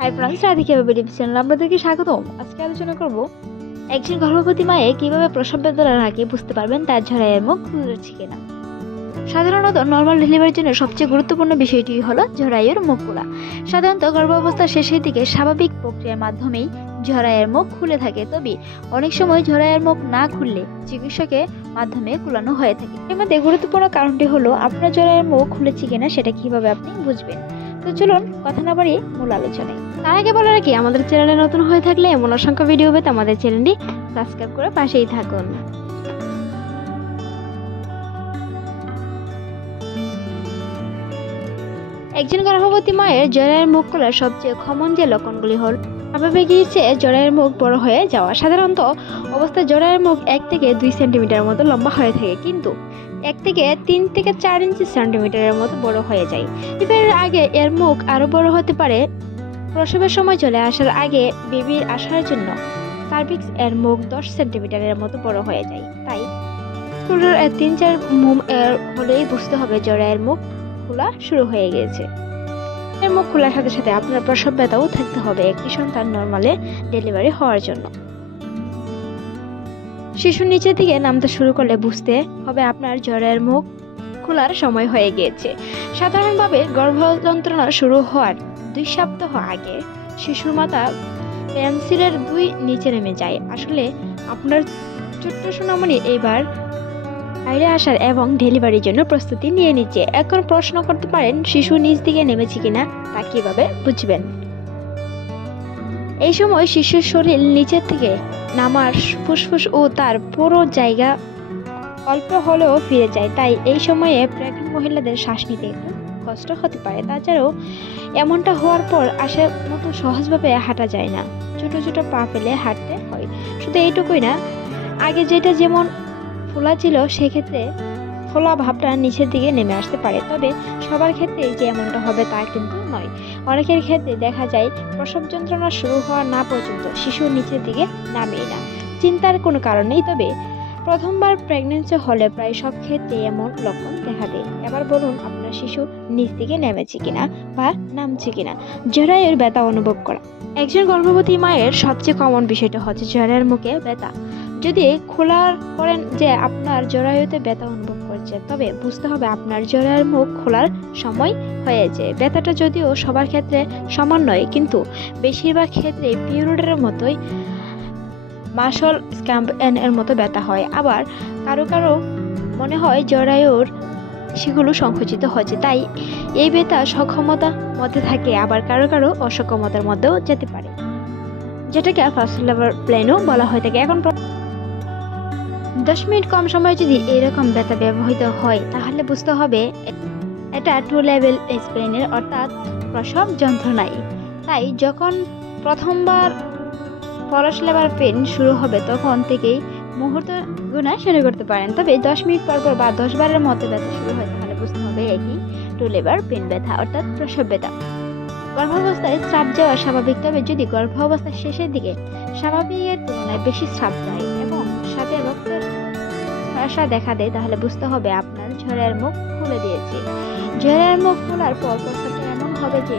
Hi friends, Radhika baby channel আপনাদেরকে স্বাগতম। আজকে আলোচনা করব একজন গর্ভবতী মায়ে কিভাবে প্রসব বেদনার আগে বুঝতে পারবেন তার ঝরাইয়ের মুখ খুলেছে কিনা। সাধারণত নর্মাল ডেলিভারির জন্য সবচেয়ে গুরুত্বপূর্ণ বিষয়টি হলো ঝরাইয়ের মুখ খোলা। সাধারণত গর্ভাবস্থার শেষের দিকে স্বাভাবিক প্রক্রিয়ার মাধ্যমেই ঝরাইয়ের মুখ খুলে থাকে, তবে অনেক সময় ঝরাইয়ের মুখ না খুললে চিকিৎসকের মাধ্যমে খোলানো হয়ে থাকে। এর মধ্যে গুরুত্বপূর্ণ কারণটি হলো আপনার ঝরাইয়ের মুখ খুলেছে কিনা সেটা কিভাবে আপনি বুঝবেন। তো চলুন কথা না বাড়িয়ে মূল আলোচনায়। তার আগে বলার কি, আমাদের চ্যানেলে নতুন হয়ে থাকলে এমন অসংখ্য ভিডিও পেতে আমাদের চ্যানেলটি সাবস্ক্রাইব করে পাশেই থাকুন। একজন গর্ভবতী মায়ের জ্বরের মুখ খোলার সবচেয়ে কমন যে লক্ষণগুলি হল স্বাভাবিক গিয়েছে জ্বরের মুখ বড় হয়ে যাওয়া। সাধারণত অবস্থায় জ্বরের মুখ 1 থেকে 2 সেন্টিমিটার মতো লম্বা হয়ে থাকে, কিন্তু 1 থেকে 3 থেকে 4 ইঞ্চি সেন্টিমিটারের মতো বড় হয়ে যায়। ডেলিভারির আগে এর মুখ আরো বড় হতে পারে। প্রসবের সময় চলে আসার আগে বেবির আসার জন্য সার্ভিক্স এর মুখ 10 সেন্টিমিটারের মতো বড় হয়ে যায়। তাই 3-4 হলেই বুঝতে হবে জ্বরের মুখ খোলা শুরু হয়ে গেছে। এর মুখ খোলার সাথে সাথে আপনার প্রসব ব্যথাও থাকতে হবে একটি সন্তান নরমালে ডেলিভারি হওয়ার জন্য। শিশু নিচের দিকে নামতে শুরু করলে বুঝতে হবে আপনার জ্বরের মুখ খোলার সময় হয়ে গিয়েছে। সাধারণভাবে গর্ভযন্ত্রণা শুরু হওয়ার 2 সপ্তাহ আগে শিশুর মাথা পেন্সিলের 2 নিচে নেমে যায়। আসলে আপনার ছোট্ট সোনামণি এবার বাইরে আসার এবং ডেলিভারির জন্য প্রস্তুতি নিয়ে নিচ্ছে। এখন প্রশ্ন করতে পারেন, শিশু নিচ দিকে নেমেছে কিনা তা কিভাবে বুঝবেন। এই সময় শিশুর শরীর নিচের থেকে নামার ফুসফুস ও তার পুরো জায়গা অল্প হলেও ফিরে যায়, তাই এই সময়ে প্রেগনেন্ট মহিলাদের শ্বাস নিতে একটু কষ্ট হতে পারে। তাছাড়াও এমনটা হওয়ার পর আসার মতো সহজভাবে হাঁটা যায় না, ছোট ছোট পা ফেলে হাঁটতে হয়। শুধু এইটুকুই না, আগে যেটা যেমন ফোলা ছিল সেক্ষেত্রে ফোলা ভাবটা নিচের দিকে নেমে আসতে পারে, তবে সবার ক্ষেত্রে যে এমনটা হবে তা কিন্তু নয়। অনেকের ক্ষেত্রে দেখা যায় প্রসব যন্ত্রণা শুরু হওয়া না পর্যন্ত শিশু নিচের দিকে নামেই না। চিন্তার কোনো কারণ নেই, তবে প্রথমবার প্রেগনেন্সি হলে প্রায় সব ক্ষেত্রে এমন লক্ষণ দেখা দেয়। এবার বলুন, আপনার শিশু নিচ দিকে নেমেছে কিনা বা নামছে কিনা। জরায়ুর ব্যথা অনুভব করা। একজন গর্ভবতী মায়ের সবচেয়ে কমন বিষয়টা হচ্ছে জরায়ুর মুখে ব্যথা। যদি খোলা করেন যে আপনার জরায়ুতে ব্যথা অনুভব করছে, তবে বুঝতে হবে আপনার জরায়ুর মুখ খোলার সময় হয়েছে। ব্যথাটা যদিও সবার ক্ষেত্রে সমান নয়, কিন্তু বেশিরভাগ ক্ষেত্রে পিরিয়ডের মতোই মাসল স্ক্যাম্প এর মতো ব্যথা হয়। আবার কারো কারো মনে হয় জরায়ুর সেগুলো সংকুচিত হচ্ছে, তাই এই ব্যথা সক্ষমতার মধ্যে থাকে। আবার কারো কারো অসক্ষমতার মধ্যেও যেতে পারে, যেটাকে ফার্স্ট লেভেল প্লেনও বলা হয়ে থাকে। এখন 10 মিনিট কম সময়ে যদি এরকম ব্যথা ব্যবহৃত হয়, তাহলে বুঝতে হবে এটা 2 লেভেল স্প্রেনের অর্থাৎ প্রসব যন্ত্রণাই। তাই যখন প্রথমবার ফার্স্ট লেভেল পেন শুরু হবে তখন থেকেই মুহূর্ত গুণা শুরু করতে পারেন। তবে 10 মিনিট পর বা 10 বারের মতো ব্যথা শুরু হয়, তাহলে বুঝতে হবে এটি 2 লেভেল পেন ব্যথা অর্থাৎ প্রসব ব্যথা। গর্ভাবস্থায় স্রাব যাওয়া স্বাভাবিক, তবে যদি গর্ভাবস্থার শেষের দিকে স্বাভাবিকের তুলনায় বেশি স্রাব যায় এবং সাথে রক্তের সমস্যা দেখা দেয়, তাহলে বুঝতে হবে আপনার ঝড়ের মুখ খুলে দিয়েছে। ঝড়ের মুখ খোলার পর প্রস্রাবটা এমন হবে যে